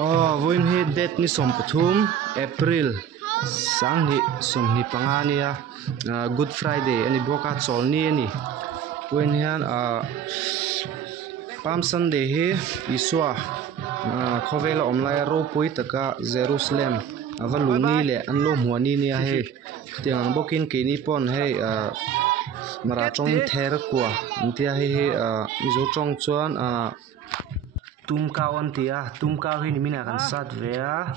Voin hi date ni som pathum April sang ni som ni pangania Good Friday ani boka chol ni ani voin hian Palm Sunday hi Isua khovela omlai ro pui taka Jerusalem avaluni le anlo muani nia he tiang bokin ke ni pon he mara chong ther kwa intia he mizo chong chuan tumkau an tia tumkau hi ni mina kan sat vea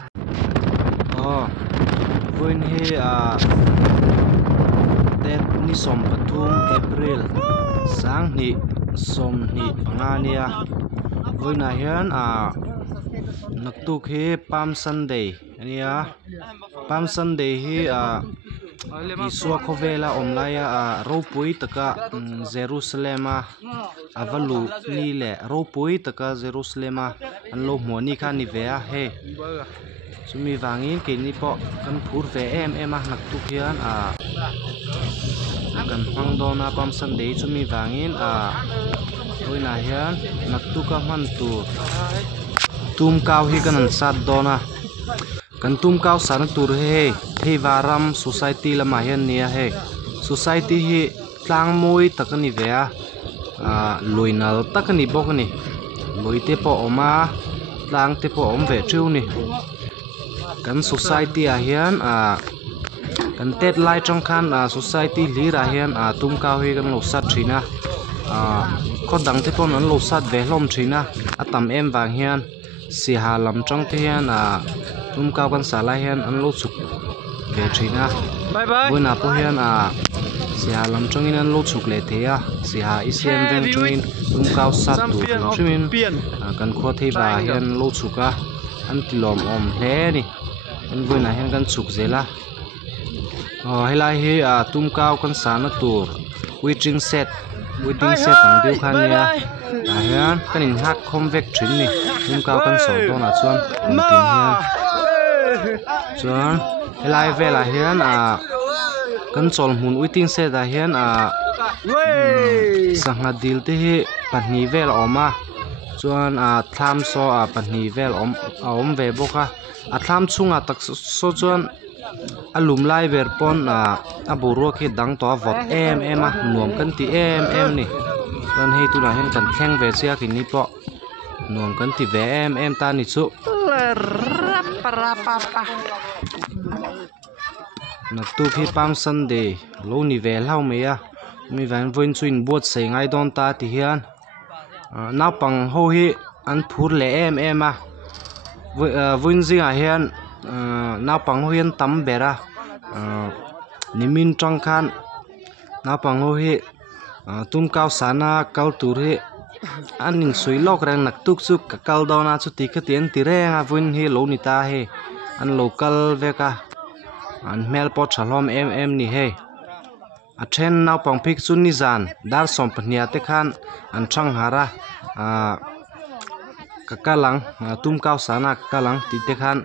voin hi date ni som pathum April sang ni som ni pangania voina hian naktuk hi Palm Sunday ania Palm Sunday hi Isua khovela omlaya ropui taka Jerusalema avalu ni le ropui taka Jerusalema anlo muani kha ni vea he chumi wangin ke ni po kan phur ve em naktuk hian kan hangdona Palm Sunday chumi wangin voina hian naktuka man tu tumkau hi kan sat dona kan tumkau san tur he Theivaram society lama hian nia he society hi tlang moi takani vea loinal takani bokani loite po oma tlang te po om ve thiu ni kan society a hian kan tet lai trong khan society lira hian tumkau hi kan lo sat thina khodang te pon an lo sat ve hlom thina atam em wang hian si ha lam trong te hian tumkau kan sala hian an lo chuk ve thina boina po hian si ha lam trong in an lo chuk le thea si ha isem veng tungin tumkau sat tu thimin kan kho thei ba hian lo chuka an tilom om hle ni an boina hian kan chuk zela helai hi tumkau kan sana tur waiting set ang diu khan nia hian kan in hak khom vek thin ni tumkau kan so dona chuan tin hian chuan helai vela hian kan chol mun waiting set a hian sangha dil te hi pahni vel oma chuan thlam so pahni vel om ve boka thlam chunga tak so chuan alum lai ber pon aburo khi dang to vot em nuam kan ti em ni kan hei tu na hen kan thleng ve sia ki ni po nuam kan ti ve em ta ni chu naktu khi Palm Sunday lo ni ve lau me ya mi van voin chuin bot se ngai don ta ti hian na pang ho hi an phur le em voin zinga hian na pang ho hian tam bera nimin tang khan na pang ho hi tumkau sana kal tur hi anin sui lok rang naktuk chu kal dona chu ti khatien ti renga voin hi lo ni ta he an local veka an mel po chalom em ni he a then na pang phik chu ni zan dar som pahnia te khan an thang hara kakalang tumkau sana kakalang ti te khan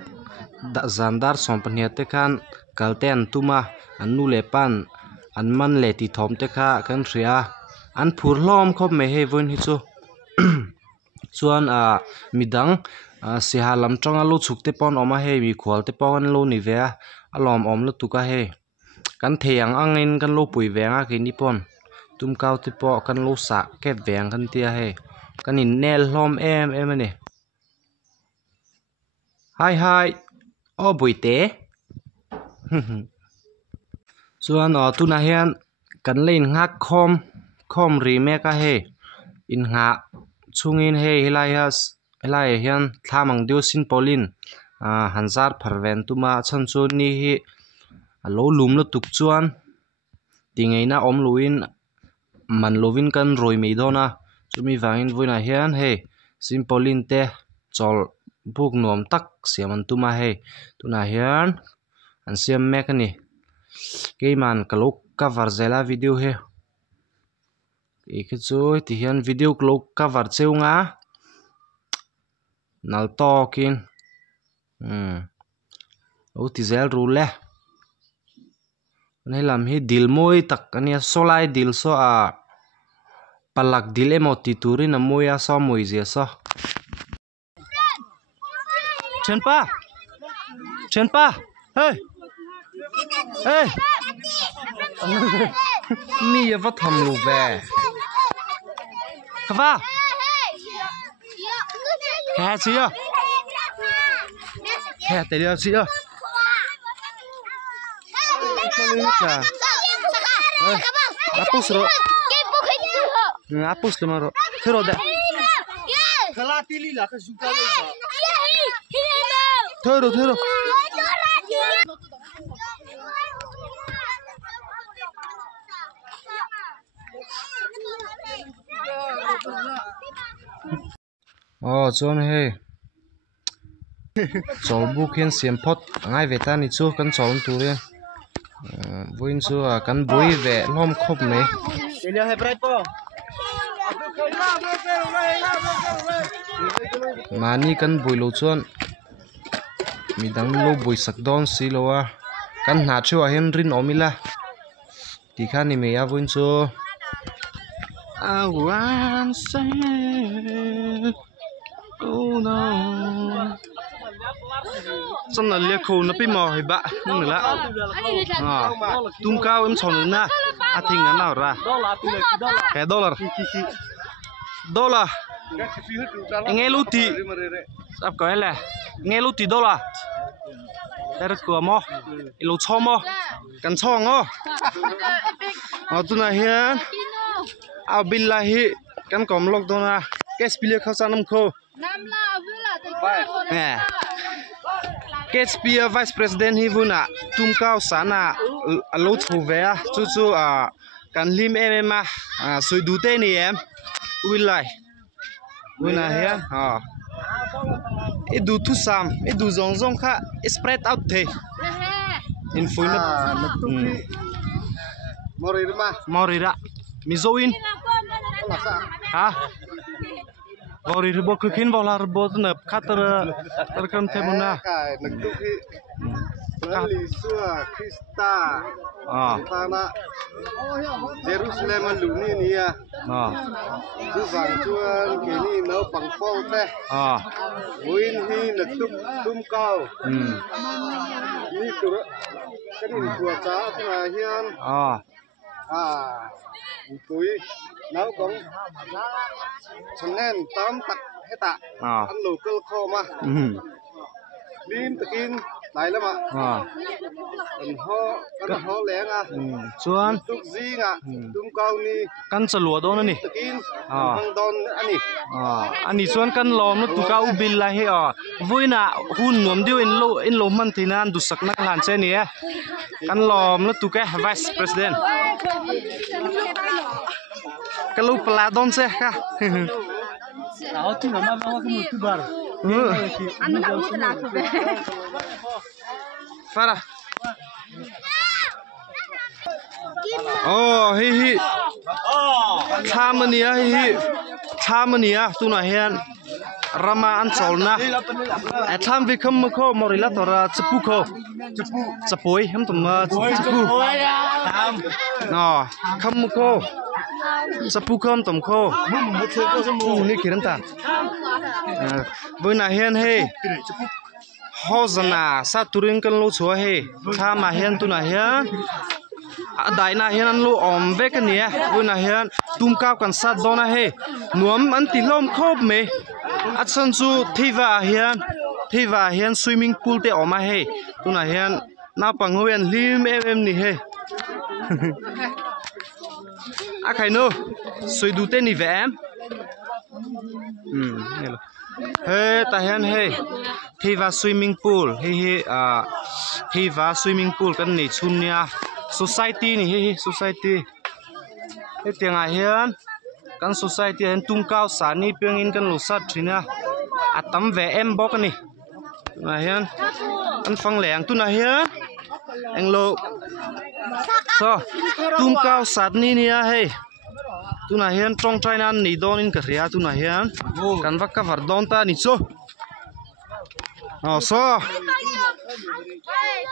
da zandar som pahnia te khan kalten tuma an nu le pan an man le ti thom te kha kan ria an phur hlom khop me he voin hi chu chuan midang si ha lam tanga lo chuk te pon oma he mi khwal te pon lo ni ve alom om lo tuka he kan theyang angin kan lo pui venga ki ni pon tumkau te po kan lo sa ke veng kan tia he kan in nel hlom em ani hai o buite chuan tu na hian kan lein ngak khom ri me ka he in nga chungin he helai hian thlamang dio sin polin hanzar pharven tuma chan chu ni hi alo lum lo tuk chuan tingeina om luin man lovin kan roi mei dona chumi wangin voina hian he sin polin te chol buk nuam tak siaman tuma he tuna hian an siam mek ani keiman kalok cover zela video he chu ti hian video kalok cover cheunga nal tokin o ti zel ru le nei lam hi dil moi tak ania solai dil so palak dil emo ti turin a moya so moi zia so Chen pa hey hey mi ya vắt thầm lù về khva hè gì à hè tới đây gì à apus rồi apus lama rồi thế rồi đấy thôi rồi John hey chol bukin siam pot ngai ve ta ni chu kan chol tu re voin chu kan boi ve lom khop me mani kan boi lo chuan midang lo boi sak don si lo a kan na chu a hen rin omila ti kha ni me ya voin chu I want say oh no chân là liệt khổ nó bị mò hay bạ nhưng nữa tung cao em chọn nữa na thình ngắn nào ra cái dollar nghe lú tì sắp có là nghe lú tì dollar đây là cửa mò lú cho mò cần cho ngó tu này hiền billahi kan kom lok dona kes pile khasa nam kho kes pia vice president hi vuna tumkau sana alo thuvea chu kan lim emma soi dute ni em willai vuna hian edu thu sam edu zong kha spread out the in fuina morira mizoin ha Gori ribo kukin bola ribo tu nep kater terkam temuna. Lisua Krista. Tana Jerusalem luni ni ya. Tu vang chuan kini nấu bằng phong te. Win hi nak tum kau. Ni tu cái ni tua cha tu hian. Túi nấu cũng chẳng nên tóm tặc hết tạ ăn lù cơ kho mà lim tự in lại lắm ạ cần ho lén chuan tuk gì tum cao ni kan chalua don ani tự in hang don ani ani chuan kan lom no tu ka ubil la he voina hun nom diu in lo man thinan du sakna klan che ni kan lom no tu ka vice president kalau peladon sih kah? Aku tu nama aku mesti bar. Anda tak mesti nak tu. Farah. Oh hi. Thamania tu na hian Rama an cholna. Tham vi kham ko morila tora chapu ko. Chapoi ham tum chapu. No, kham ko. Sapu khom tầm khô ni kiran ta với na hiền he ho zana sa turin kan lo chua he tha ma hiền tu na hiền đại na hiền an lo om ve kan nia với na hiền tum ka kan sa dona he nuam an ti lom khop me atsan chu thiva hiền swimming pool te oma he tu na hiền na panghoen lim em ni he khai nô suy đủ tên ni về em hey ta hiền hey thi va swimming pool thi va swimming pool kan ni chun nia society ni hey society hey tiếng ai hiền kan society hiền tung cao sản ni piang in kan lu sat thina atam về em bok ni na hiền an phang leng tu na hiền anh lo so tum cao sát ni nia hey tu na hian trong China ni don in karia tu na hian kan vak ka var don ta ni cho so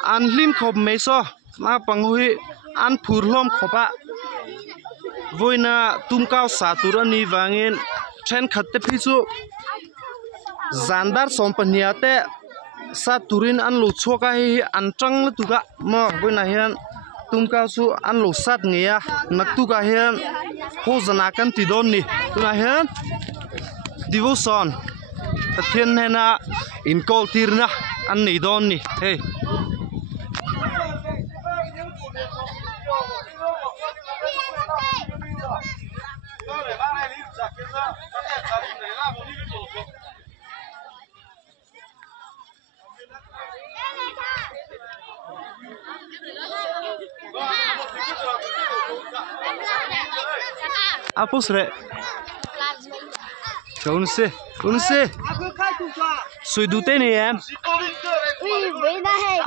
an lim khop me so na panghui an phur lom khopa voina tum cao sa tur ani wangin chen khat te phi chu zandar som pania te sa turin an lo choka hi an tang la tuka mo boina hian tumkau chu an lo sat ngeya nak tuka hian ho jana kan ti don ni tuna hian devotion pathian hena in kol tirna an nei don ni hey apus re kaun se sui du te ni em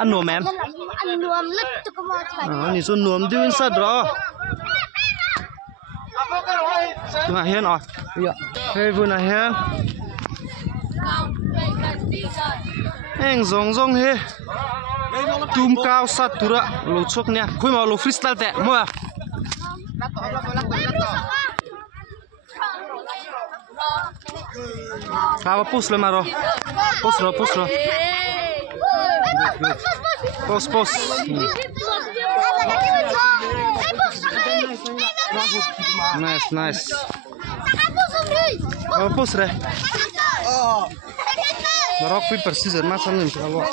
ăn nuồm em ni sun nuồm du in sát rồi tuna hian rồi hey vừa này hian anh zong he tum cao sát tura lo chok nha khui mà lo freestyle te mua Kau pus le maro, pus lo. Pus. Nice. Oh pus re. Rock paper scissors macam ni kalau.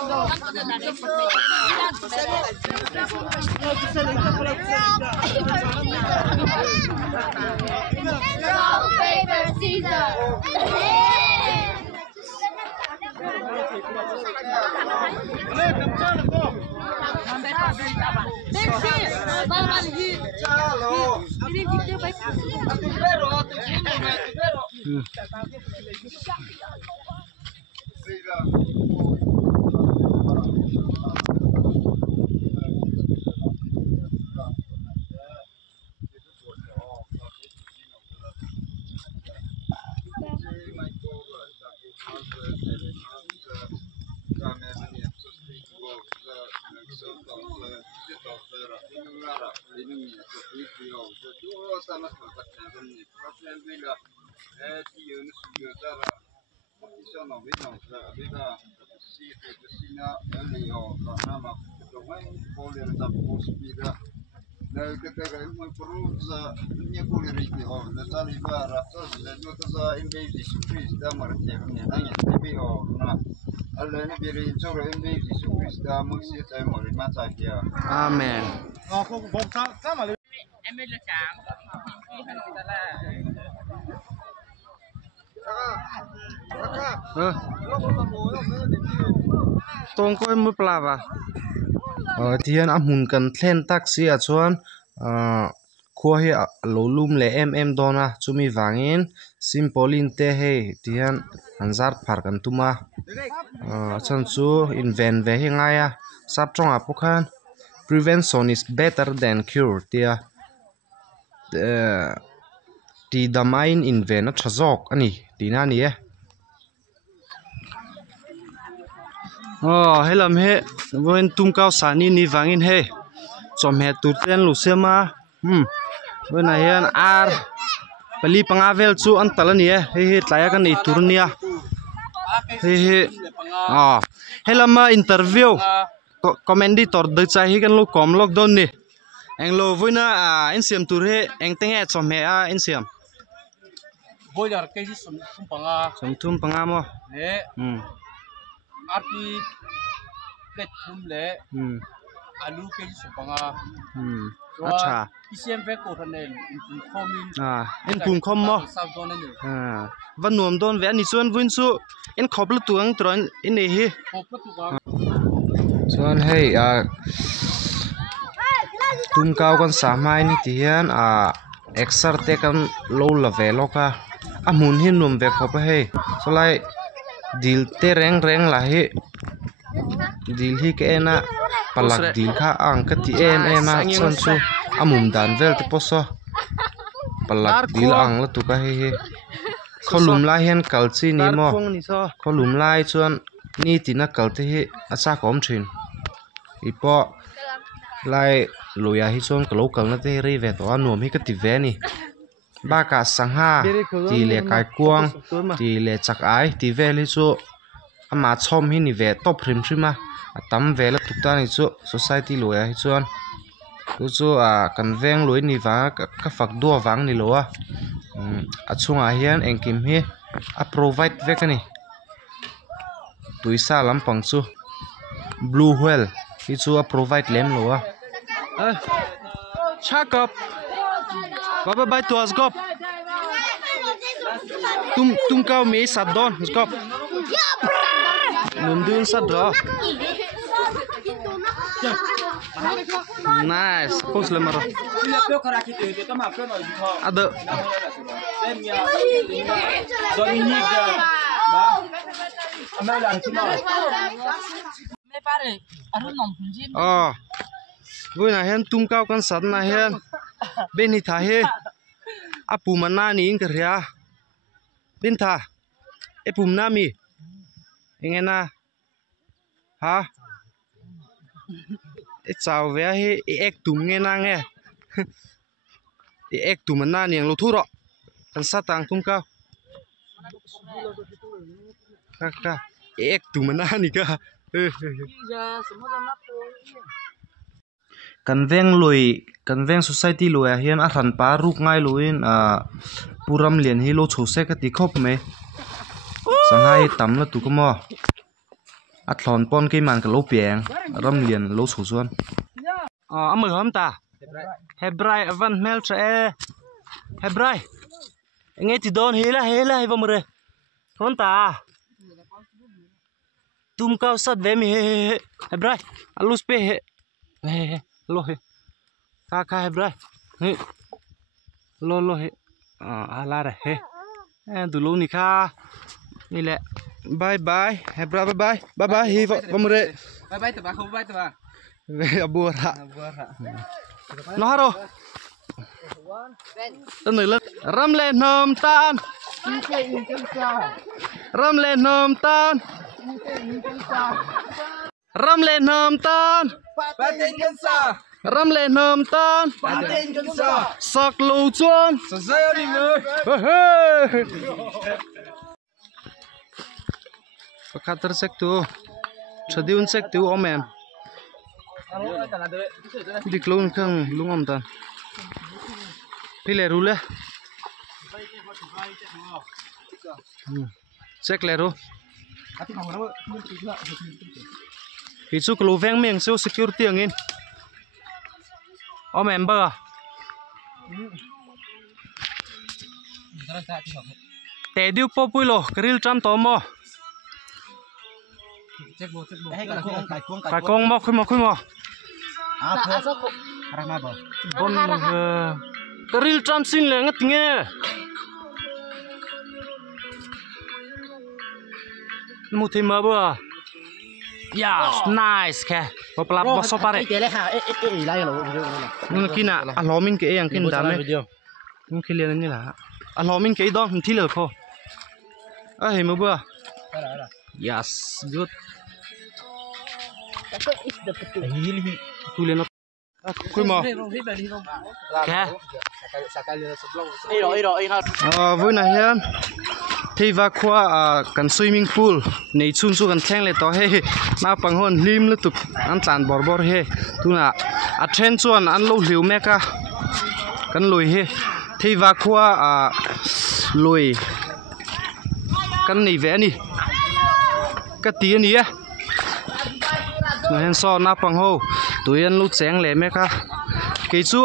Amen. Tong ko mu plava. Tian amun kan thlen taxi a chuan khua hi lo lum le em dona chumi wangin simpolin te he tian anzar phar kan tuma chan chu in van ve hi ngaya sap chonga pokhan prevention is better than cure tia ti damain in ven a thazok ani tina ni e helam he wen tumkau sani ni wangin he chom he turten lusema bên này hian ar pali pangavel chu an talani he tlaya kan ei turnia he helama interview commentator de chai hi kan lo kom lok don ni eng lo voina en siam tur he eng tenge chom he a en siam boiler ke ji som thum panga mo le arti plate thum le alu ke ji som panga acha isiam ve ko thanen in khomin en pum khom mo van nuam don ve ani chuan win chu en khoplu tuang tron in nei hi chuan hei tum kau kan samai ni tian exer te kan lo la ve loka amun hin num ve khop hei solai dil te reng la hi dil hi ke na palak dil kha ang ka ti em a chon chu amum dan vel te poso palak dil ang la tu ka hi kholum lai hian kalchi ni mo kholum lai chuan ni tina kalte hi acha kom thin ipo lai loya hi chuan kalo kalna te ri ve to anuam hi ka ti ve ni ba ka sangha ti le kai kuang ti le chak ai ti ve li chu ama chom hi ni ve top rim rima atam ve la tukta ni chu society loya hi chuan chu kan veng loi ni wa ka fak du wang ni lo a chunga hian engkim hi a provide ve ka ni tuisa lampang chu blue whale hi chu a provide lem lo chakap baba bai tu asgop tum kau mi sat don asgop num dun sat do nice pose le maro ada vui na hen tum kau kan sat na hen bên hi tha he apu mana ni in ka ria bên tha e pum na mi engena ha e chào ve he e ek tum nge na nge e ek tum mana ni ang lo thu ro kan sa tang tum kau ka e ek tum mana ni ka kan veng society loi hian a ran pa ruk ngai loin puram lian hi lo chose ka ti khop me sanghai tam la tu kamo a thlon pon ke man ka lo piang ram lian lo chu chuan amoi hom ta hebrai avan mel tra e hebrai nge ti don hela hi vamre thon ta tum kau sat ve mi he hebrai alus pe he lo he ka hebrai he lo he ala ra he du lo ni kha ni le bye bye hebrai bye bye hi vamre bye ta ba không bye ta ba ve abura no haro tân lên ram lên nôm tan ram lên nôm tan ram lên nôm tan ram lên nôm tan sạc lù chuan Kater sektu chadiun sektu omen diklon khang lungom tan pile rule check lero hi chu klo veng meng so security angin omen ba te diu populo grill tram to mo kai kong mo khui mo bon grill tram sin le ngat nge mu thi ma ba yes nice ke popla boso pare kina alomin ke yang kin dame mun khilian ni la alomin ke dong thi le kho a he mo ba yes good kulen khui mo ke vui na hian theiwa khwa kan swimming pool nei chun chu kan thleng le to he na panghon lim lu tuk an tlan bor he tuna a then chuan an lo hliu meka kan loi he theiwa khwa loi kan nei ve ni ka ti ani a na hen so na pangho tuian lu cheng le meka ke chu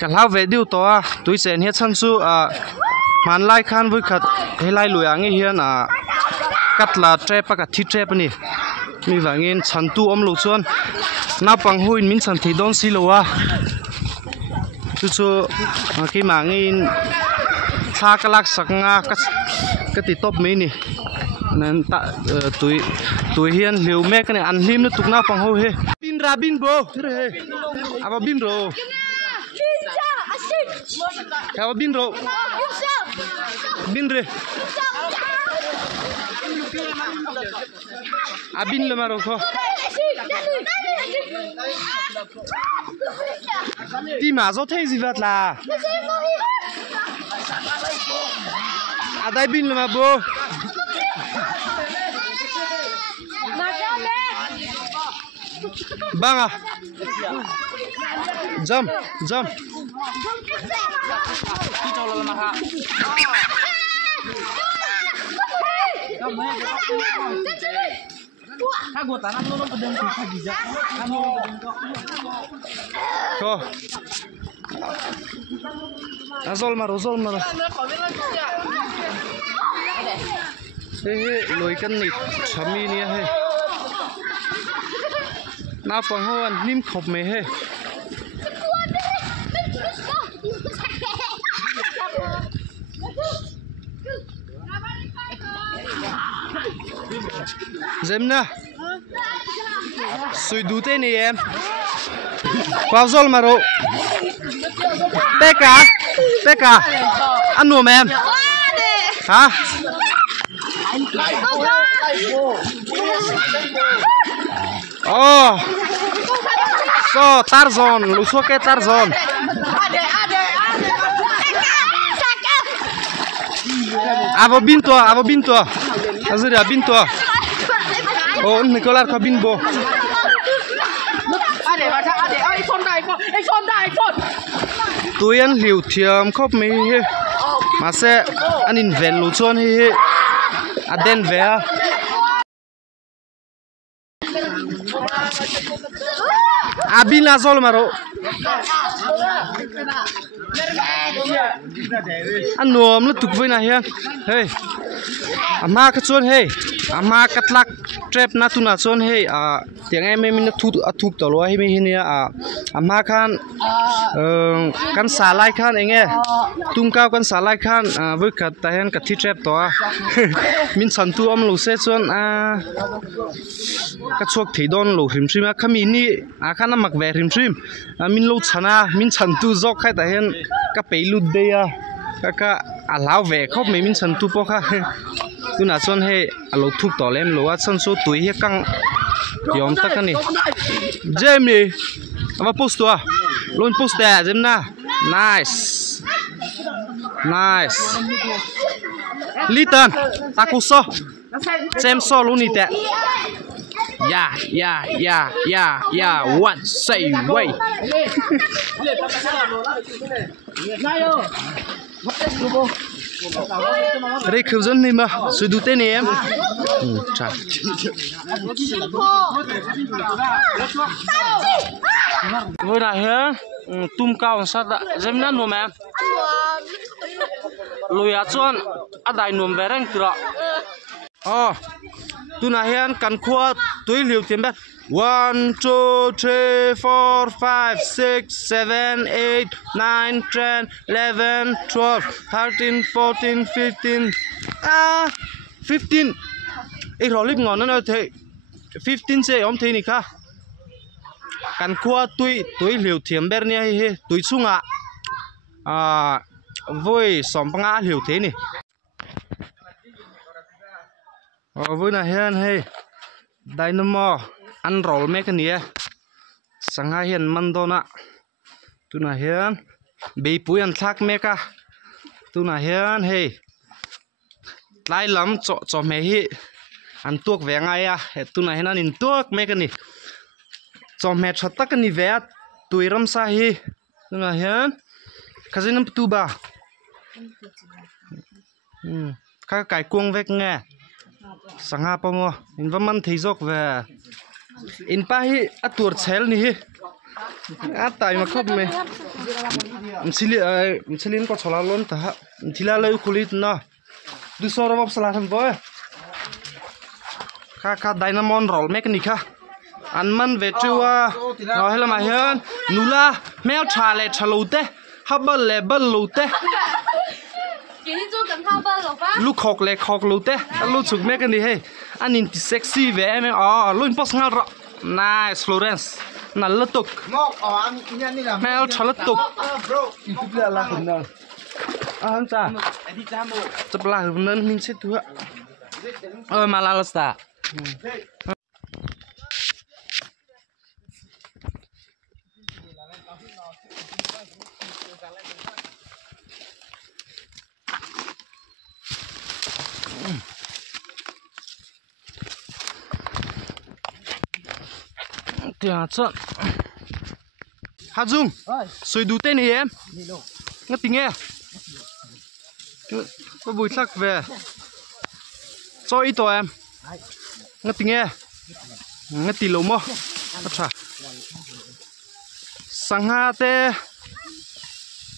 ka lau ve diu to tui chen he chan chu man lai khan vui khat helai lui ange hian katla trap ka thi trap ni mi wangin chan tu om lo chuan na pang huin min chan thi don si lo chu ki mangin tha kalak saknga ka ti top me ni nan ta tui hian liu me ka ne an hlim na tukna pang ho he bin bro he aba bin ro Kau bin ro, bin re, abin le maro ko. Di ma zo thei gì vậy là? Adai bin le ma bo. Bang à. Jump. Kok. Azol maro. Lôi cái nịt chấm mi nia he. Na phong hoan nim khop me he. Zemna. Sui du te ni em. Qua zol maro. Teka. Ăn nuông em. Hả? Oh. So Tarzan, lu suka Tarzan. Abo bintu. Azria bintu. Oh, Nicolas ka binbo. Tụi anh liều thiam khóc mi he. Mà sẽ anh invent lu chon he. Aden về. Abin azol maro. Anh nuông nó tục với này ha. Hey. Ama cái chôn hey. Ama cái lắc trap na tu na chôn hey. Tiếng em nó thuk tàu loa hay mi hi nia. Ama kan salai kan enge. Tum cao kan salai kan với cả tahen cả thi trap to. Min san tu om lu se chôn cái chuột thì đón lẩu hìm chim á, mình ní khá là mặc vẻ hìm chim, mình lẩu chana, mình chăn tu dọc khai tại hiện cái bể lụt đây cái lão vẻ khóc mình chăn tu po kha, tu nãy xuân hay lẩu thúc tỏi em lẩu chân số tuổi hay căng, yom tắc cái này, James này, apa post tu luôn post ya James na, nice, Litan, aku so, James so luôn nít Yeah, what say wait. Đây khiêu dân này mà, sử dụng tên này em. Chà. Với lại hả, tum cao sát đã, dám nát nôm em. Lùi át chuan, át đại nôm về răng tựa. Tu na hian kan khua tui liu tiam bet 1 2 3 4 5 6 7 8 9 10 11 12 13 14 15 15 ei ro lip ngon nó thế 15 se om thế ni kha kan khua tui liu tiam ber ni he tui chunga voi som panga liu thế ni. Với này hiền hey dynamo ăn roll mấy cái này sang hai hiền man đó nè tu này hiền bị bụi ăn thắc mấy cái tu này hiền hey lại lắm cho mấy hi ăn tuộc về ngay tu này hiền ăn tuộc mấy cái này cho mấy chặt tắc cái này về tui ram sa hi tu này hiền cái gì nó tu ba cái cuông vét nghe sang apa mo in vaman theizok ve in pa hi atur chel ni hi atai ma khop me mchilin ko chola lon ta thila lai khulit na du sorobab sala tham boy kha dynamon roll mechanic kha anman ve chuwa no hela ma hian nula mel chale chalote habal level lote lúc khóc lù té lúc chụp mấy cái này hay anh nhìn sexy về em luôn post ngal rõ nice Florence nà lật tục mèo cho lật tục là hình nè anh cha chụp là hình nè mình sẽ thua mà là ta Tia chọn Hà Dung soi đủ tên này em ngất tiếng nghe có bùi sắc về cho ít tuổi em ngất tiếng nghe ngất tí lỗ mò अच्छा sang ha te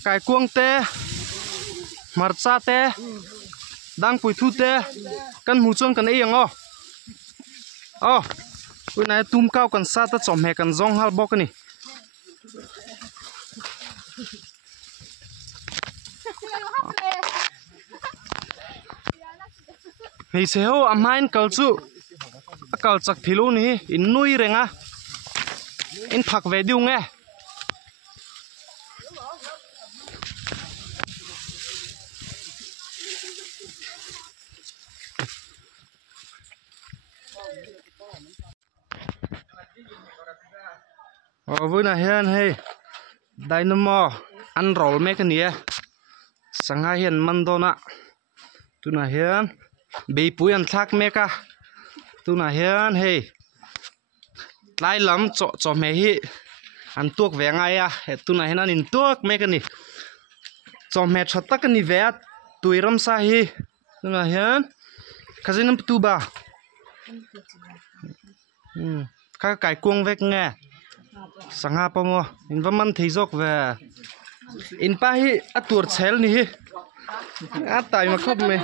cải cuông te mặt sa te đang bùi thu te căn mù chuông căn ấy ngó bữa nay tum cao căn sa ta chọn mẹ căn rong hal bọc cái này Hei seho amain kalchu akal chak thilu ni in nui renga in thak ve diu nge vui na hian hei dynamo an roll me ka ni sanga hian mandona tu na hian be pui an thak me ka tu na hian hei lai lam cho me hi an tuak ve ngai he tu na hian an in tuak me ka ni cho me that tak ni ve tuiram sa hi tu na hian khazin tu ba ka kai kuang vek nge sanga pa mo in vaman theizok ve in pa hi atur chhel ni hi tai ma khop me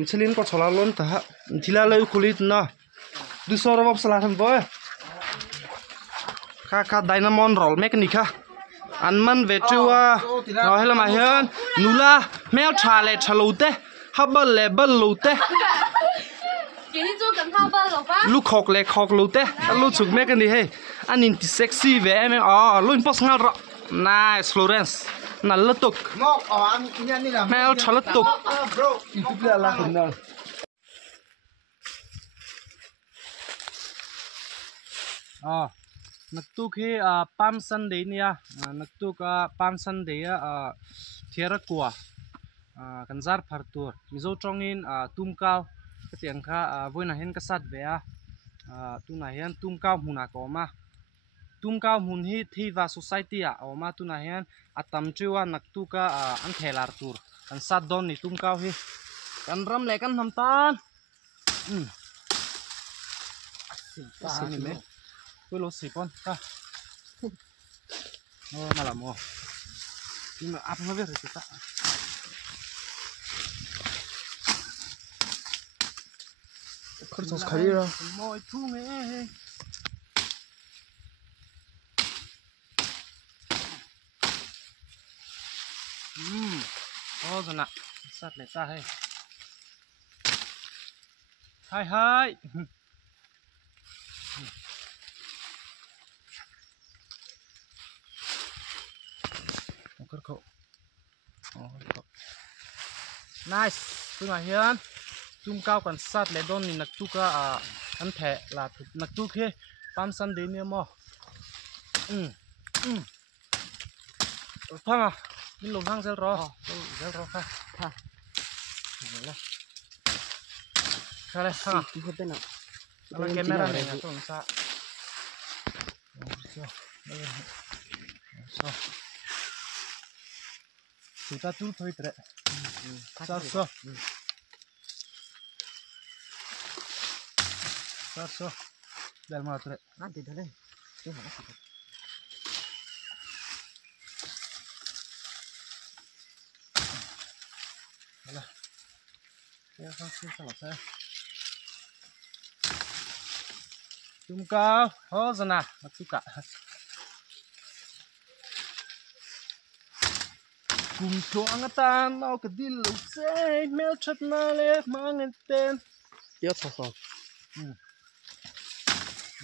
mchilin ko chola lon ta thila lai khulit na du sora bob sala tham boy ka dynamon roll mechanic kha anman ve chuwa hela ma hian nula mel thale thalote habal le bal lote lu khok le khok lote lu chuk mechanic he anin ti sexy ve em lu impos ngal ro nice Florence nalatuk mel thalatuk naktuk hi Palm Sunday nia naktuk Palm Sunday thiara kwa kanzar phartur mizo tongin tumkau katiang kha voina hen ka sat ve tu na hian tumkau huna ko ma tumkau hun hi thiwa society oma tu na hian atam chiwa naktuka an thelar tur kan sat don ni tumkau hi kan ram le kan ham tan sini me lo sipon ka malamo ini apa ngabe kita kerja sekali lah mau itu me rồi nè sát lại ta hay hai nice tu nga hian tum cao kan sát lại don ni nak tu ka an the la nak tu khi Palm Sunday ni mo phang min lom hang zel ro kha kale ha tu ko tena ala camera ne na ton sa so kita tu thoi tre so dal ma tre nanti dale ya kan selesai tumkau sana naktuka kum cho angatan mau ke dil se mel chat na le mangenten ya so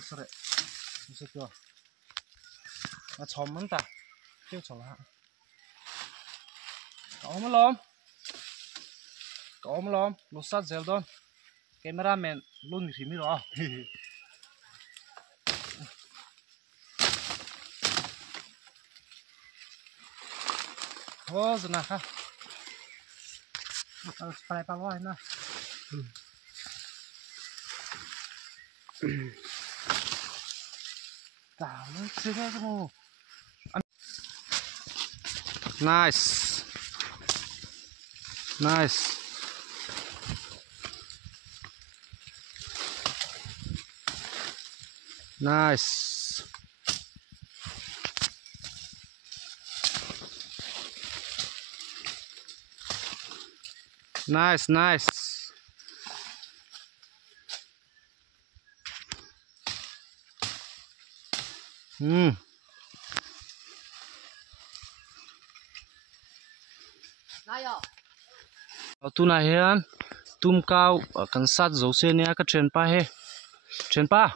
sore bisa kyo na chom man ta kyo chola Om lom losat zeldon cameraman lun rimi ro zna kha spray palo na Nice. Nice. Nice. Nice, nice. Tu này hiền tum cao ở căn sát dấu xe nè các trên pa he trên pa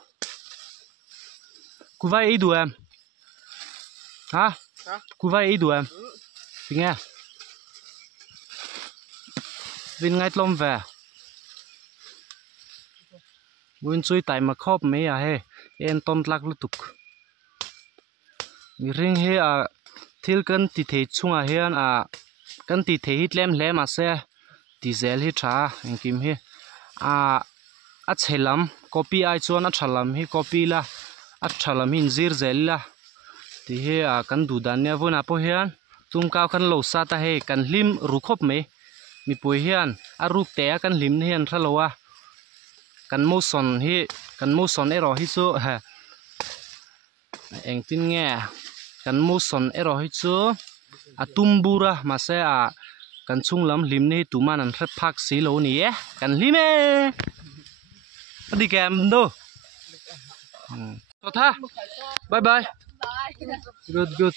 cú vai ý đùa em hả cú vai ý đùa em nghe vin ngay lom về vin chui tại mà khop mấy à he en ton lắc lu tuk mi ring he à thil kan ti the chung à hiền à kan ti the hit lem à se diesel hi tha engkim hi a chelam copy ai chuan a thalam hi copy la a thalam hin zir zel la ti he a kan du dan nia vona po hian tum kaw kan lo sa ta he kan hlim ru khop me mi poi hian a ruk te a kan hlim hian thalowa kan mo son ero hi chu ha eng tin nge kan mo son ero hi chu a tumbura ma se a kan chung lam lim ni tu man an thret phak si lo ni e kan lim e đi kèm đâu tha bye bye good good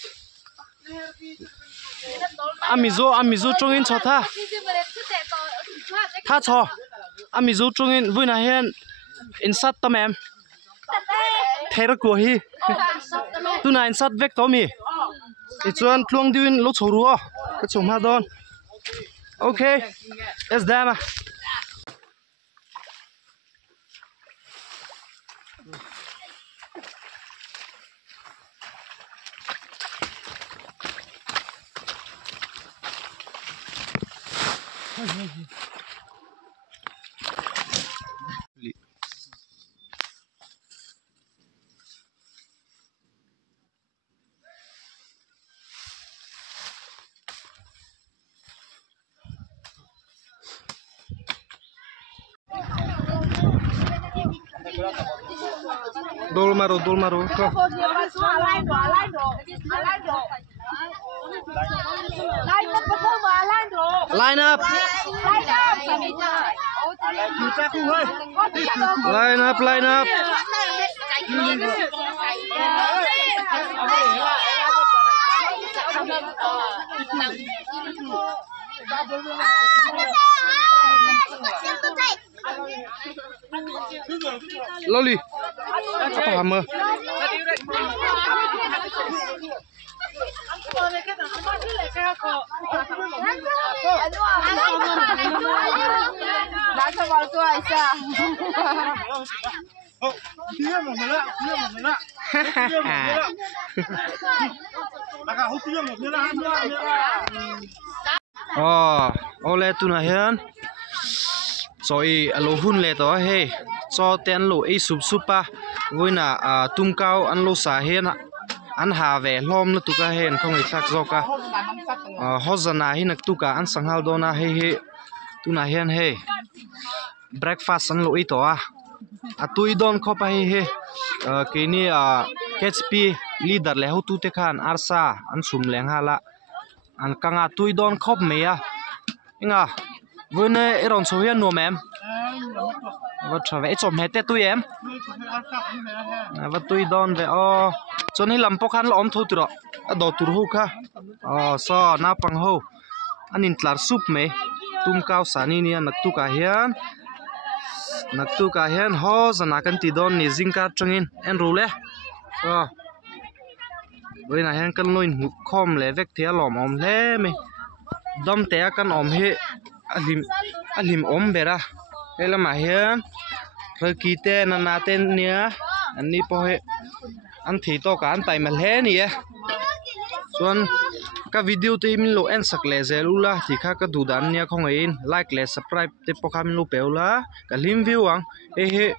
amizo trong in cho tha cho amizo trong in vui na hiền in sát tâm em thế đó của hi tu na in sát vek to mi it chuan tluang diwin lo choru ka chom ha don okay let's dama Dol maru ko line up Loli apa kamu oleh tu nahian soi alo hun le to he cho ten lo e sup pa voina tum kau an lo sa hen an ha ve hlom na tu ka hen khong i thak zo ka hozana hi nak tu ka an sanghal dona he tu na hen he breakfast an lo i to a tui don kho pa he ke ni KHP leader le hu tu te khan arsa an sum leng hala an kanga tui don khop me a inga voine eron so hian no mem vật vẽ chồm hết tết tui em vật tui don về cho nên làm bốc han là om thôi tụi đó đồ tụi hú kha so na pang hô anh in tlar soup me tum cao sani nia nak tu ka hian ho zana kan ti don ni zingka changin en rule so với na hian kan loin khom le vek thia lom om le me dom te kan om he alim om bera đây là mà hiền thời kỳ tên là na tên nia anh đi po he anh thì to cả anh tay mà lé nè xuân các video thì mình lộ en sạc lẻ dễ lula thì khác các đủ đàn nia không in like lẻ subscribe thì po khám lộ béo lá cả lim view ang he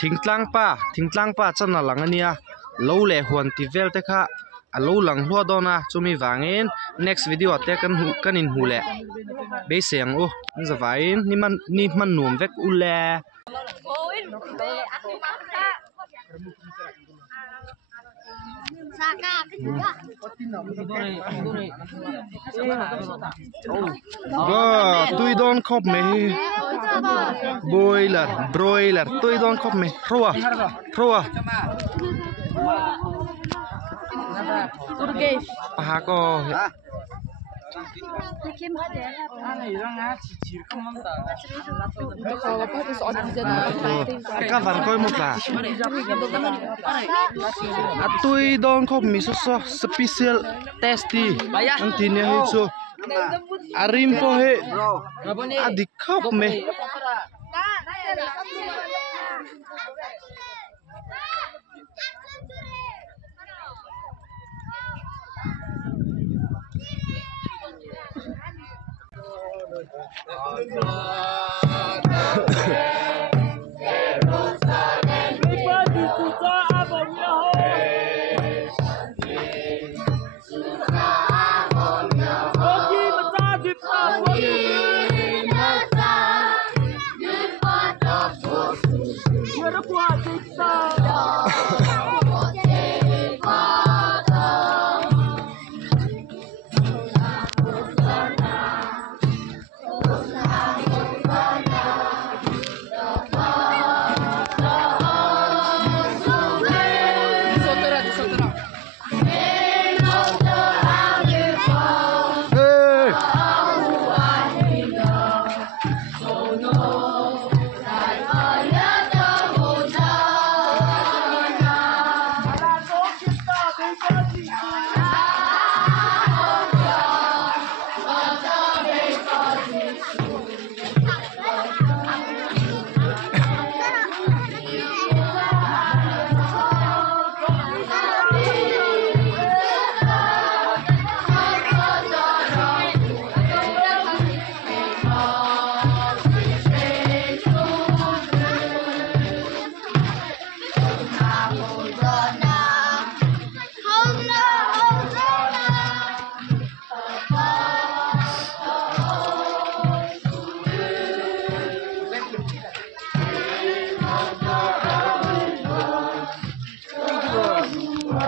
thỉnh tlang pa chân là lăng nia lâu lệ hoàn ti vel te kha a lâu lang hlo do na chumi wangin next video ate kan in hu le be seng o za vain ni man nuam vek u le tôi don khop me broiler tôi don khop me roa ha ko các bạn coi một là tôi don khop mi so special tasty anh tin nhá hết so arim po he adik khop me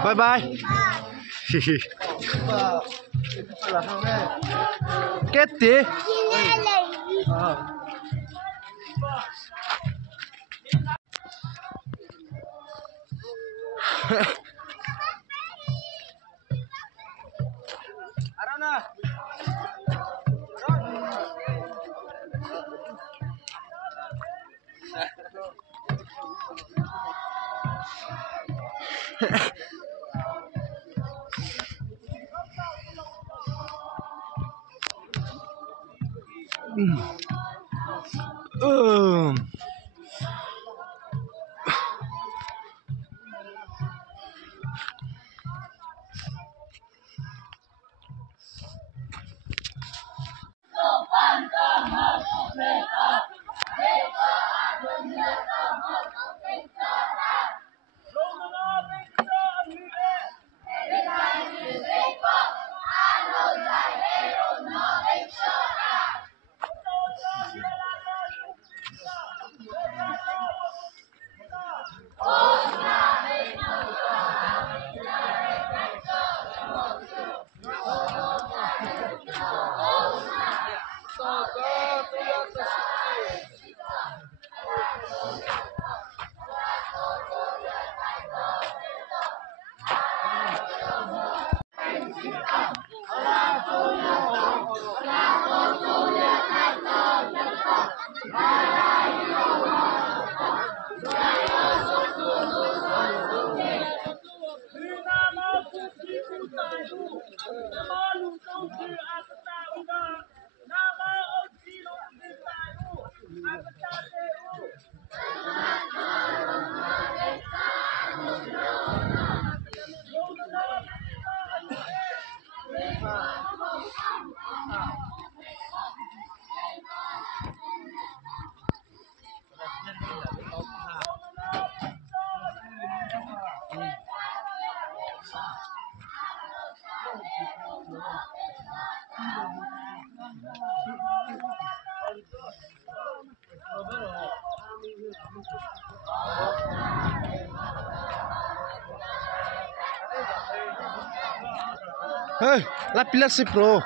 bye bye kết tí Hey, la pila si pro.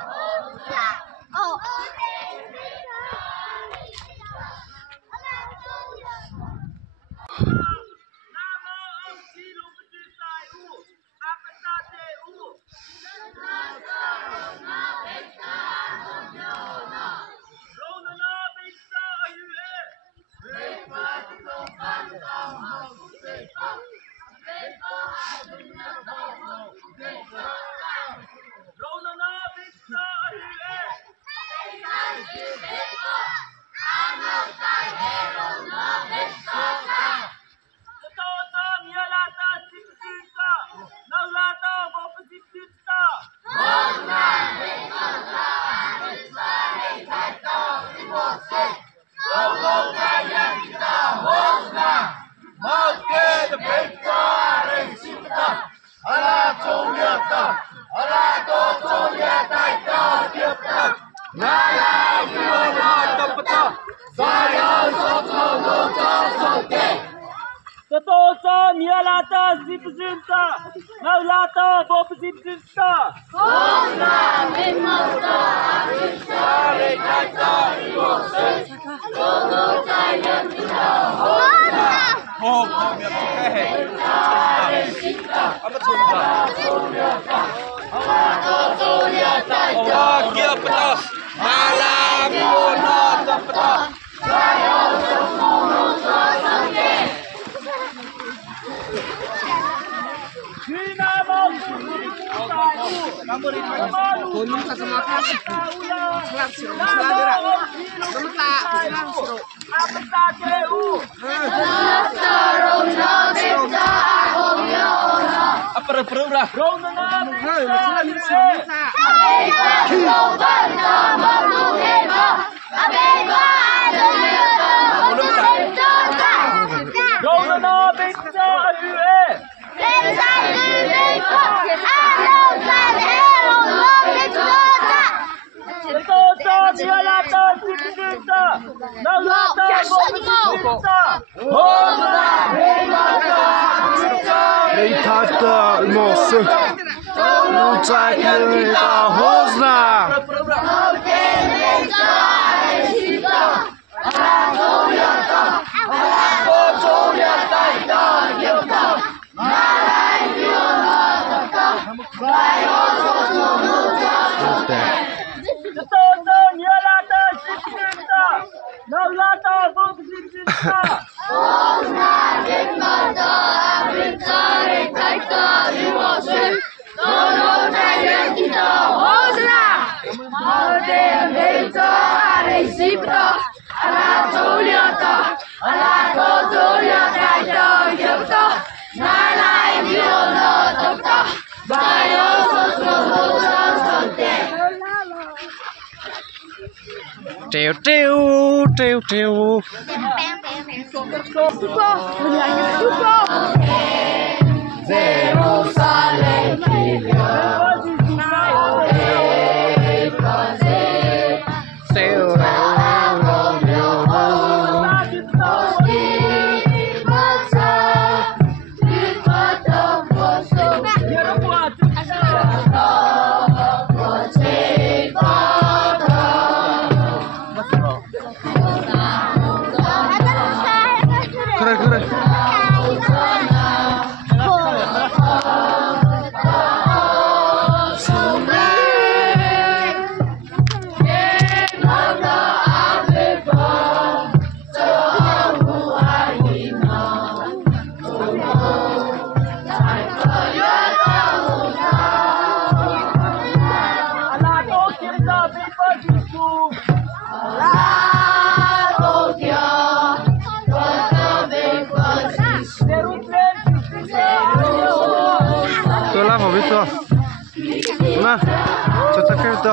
Treo. Nah, cetaknya itu.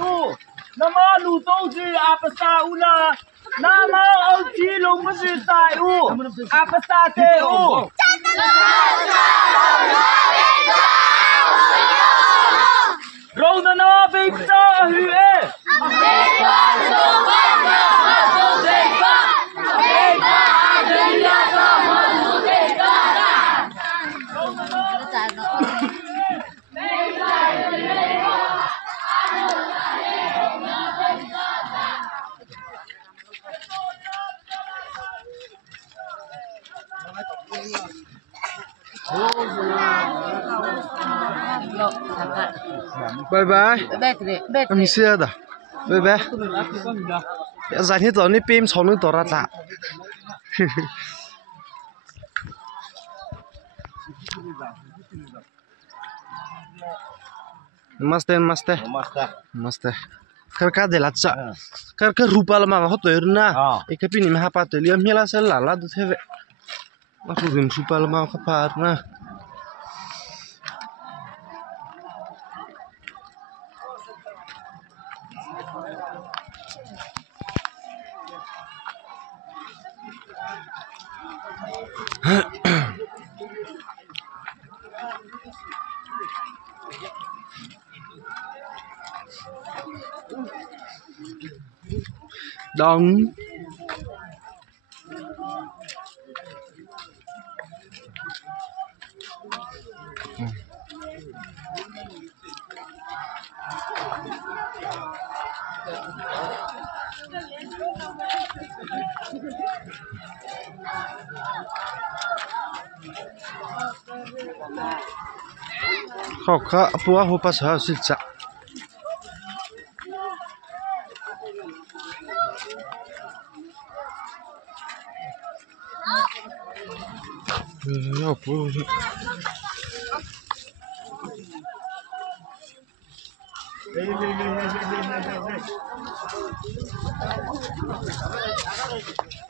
u nama lu tông gì apa sa ula nama ông chi lùng cái gì sai u apa sa te u rồi nó bị sao hư bye bye anh xưa đó bye bye giải thích rồi ní pin sáu nước tỏ ra tạ Namaste, namaste. Namaste. Kerja de la cha. Kerja rupa lama mah hotoir na. Ika pini mah apa tu liam hela sel lala tu theve. Aku rim rupa lama kapar na. Đóng khó khăn bữa hôm pas hao xịt chạ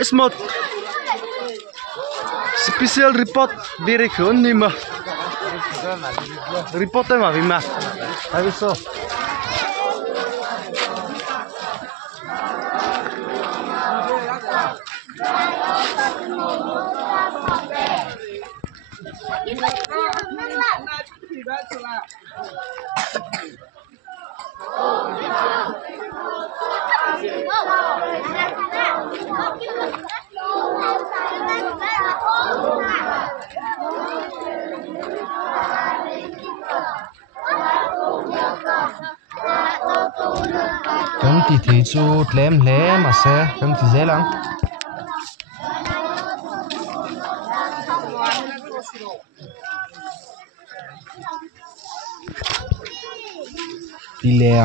Smart special report direkon ni mah report mah bima habis so Cấm thì chú lém lé mà xe cấm thì dễ lắm đi lẹ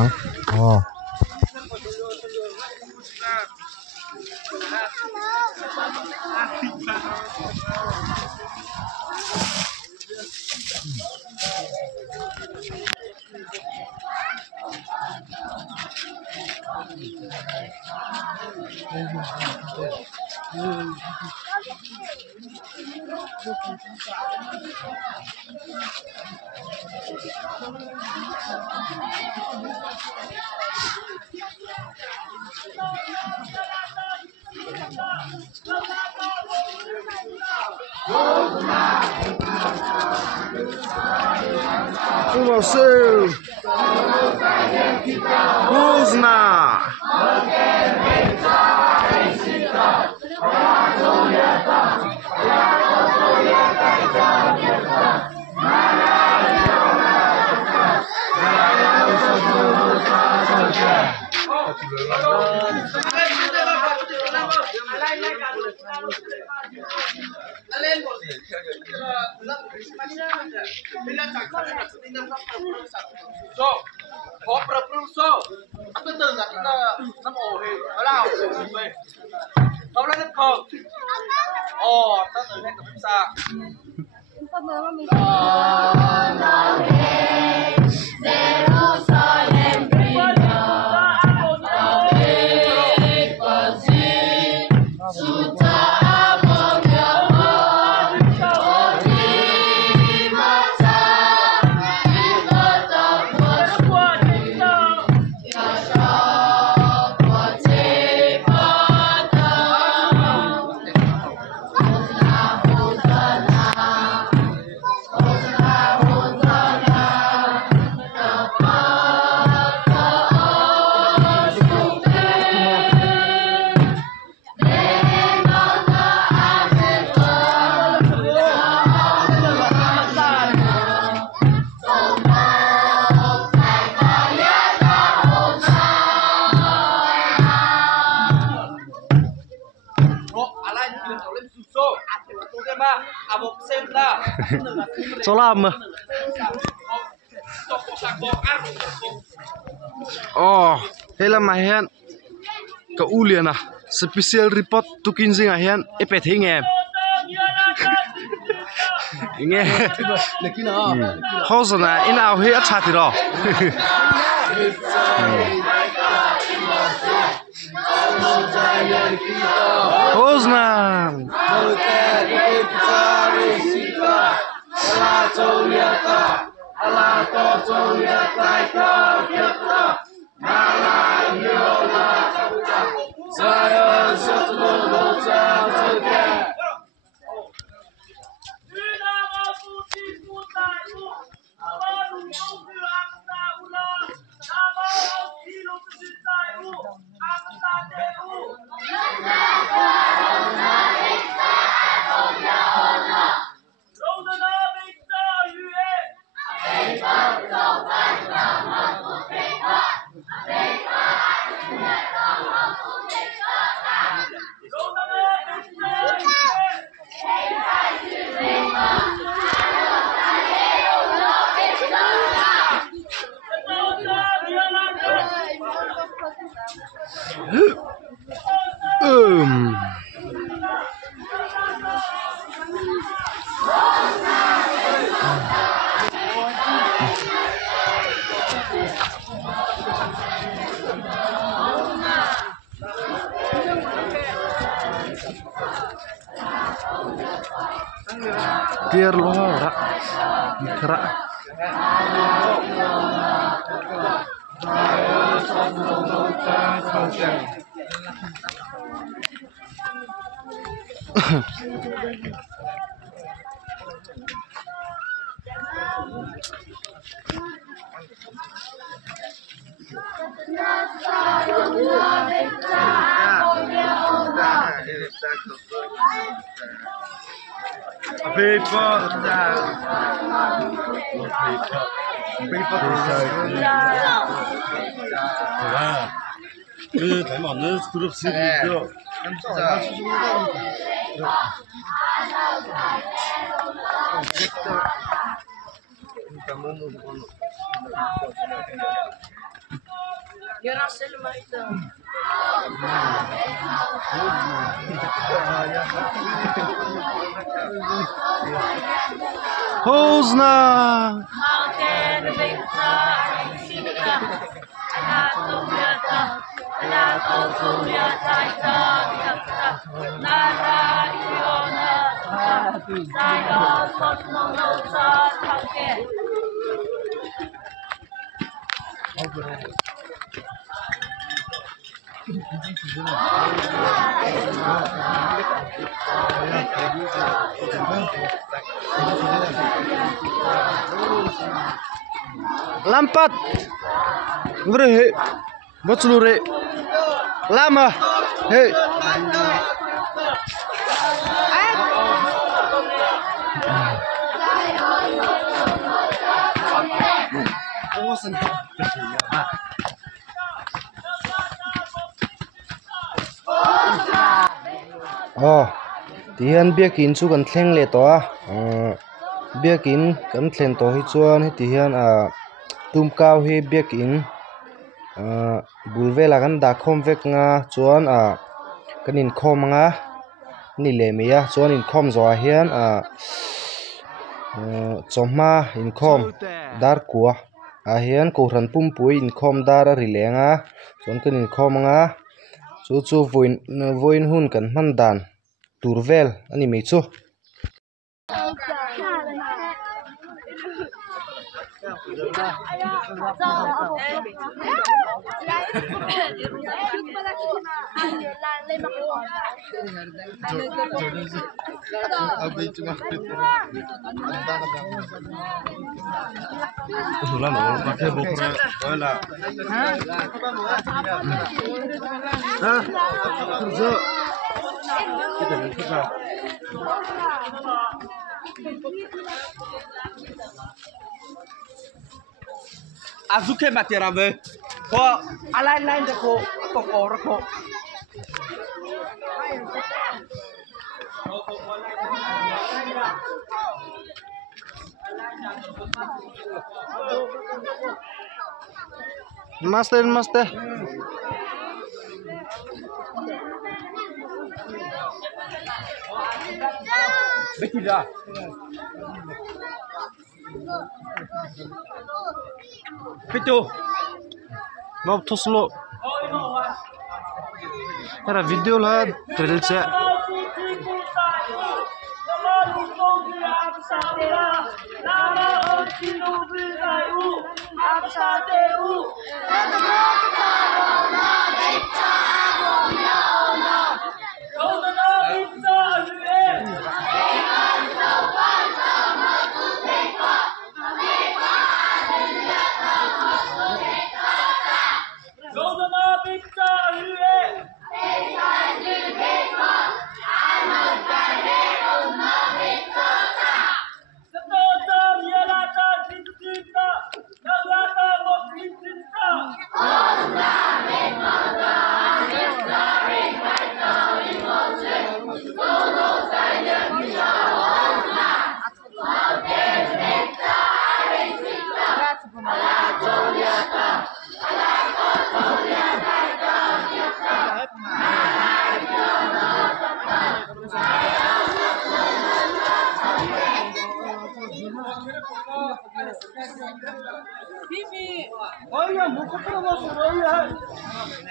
vào sư Kuzna so cóประso aku từng là kita năm ổ thì ở đâu về không lấy đất không ta từ đây từ xa Alay ni tàu lên suso. Tu dia ba, abok sen la. Salam. Oh, hela mahian ka uliana special report tukin sing ahian epet hinge. Inge. Hosna ina he achati ro. Hosna. Tiar lo ora mikra 그 닮아 없는 그룹 시리즈요. Hosna. Lampat. Ngre. Botslure. Lama. Hey. Oh, tihan biakin chu kan thleng le to a biakin kan thlen to hi chuan hi tihan tumkau hi biakin bulvela kan da khom vek nga chuan kan in khom nga ni le me a chuan in khom zo a hian chawhma in khom dar kuwa a hian ko ran pumpui in khom dar a ri lenga chuan kan in khom nga chu voin hun kan hman dan turvel ani mei chu Azuke matera ve. Ko alai lain de ko rako. Namaste, namaste. Pitu. Mau toslo. Ada video lah, terlihat.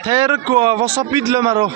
Ter ko wasapid le maro.